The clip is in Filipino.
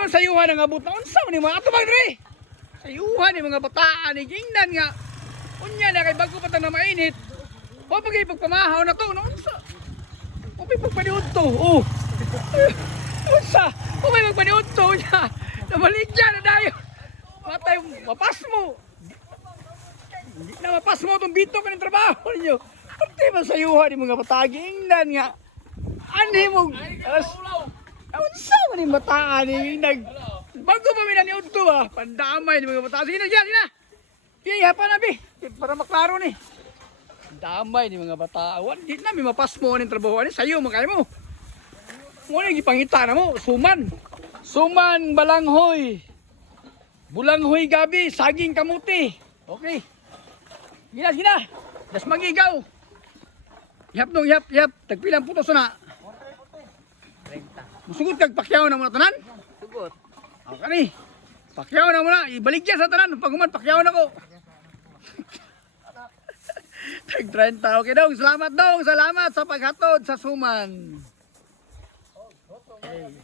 man sayuhan ang abot na unsa man ni mga atubang dre. Sayuhan ni mga bataan ni gingnan nga. Unya na kay bago pa na mainit. O pagay pagpamahaw na to no unsa. O pagpaniud to. Oh. Unsa? O may magpaniud to niya. Namaligya na dayo. Matay mapas mo. Hindi na mapas mo itong bito ka ng trabaho ninyo. Pati ba sayuhan ni mga batagingnan nga. Ani mo. Unsa man ni bataan ni nag bago pa minaniud to ah. Pandamay ni mga bataan. Sige na, sige na. Piya pa na bi. Para maklaro ni. Pandamay ni mga bataan. Di na mi mapas mo ning trabaho ani sayo makay mo. Mo ni gipangita na mo, suman. Suman balanghoy. Bulanghoy gabi, saging kamuti. Okay. Gina, gina. Das magigaw. Yap dong, yap, yap. Tagpilang putos na. 30. Musugot kag pakyaw na mo na tanan? Sugot. O kani. Pakyaw na mo na. Ibaligyan sa tanan. Pag human, pakyaw na ko. Tag 30. Okay dong. Salamat dong. Salamat sa paghatod sa suman. Okay.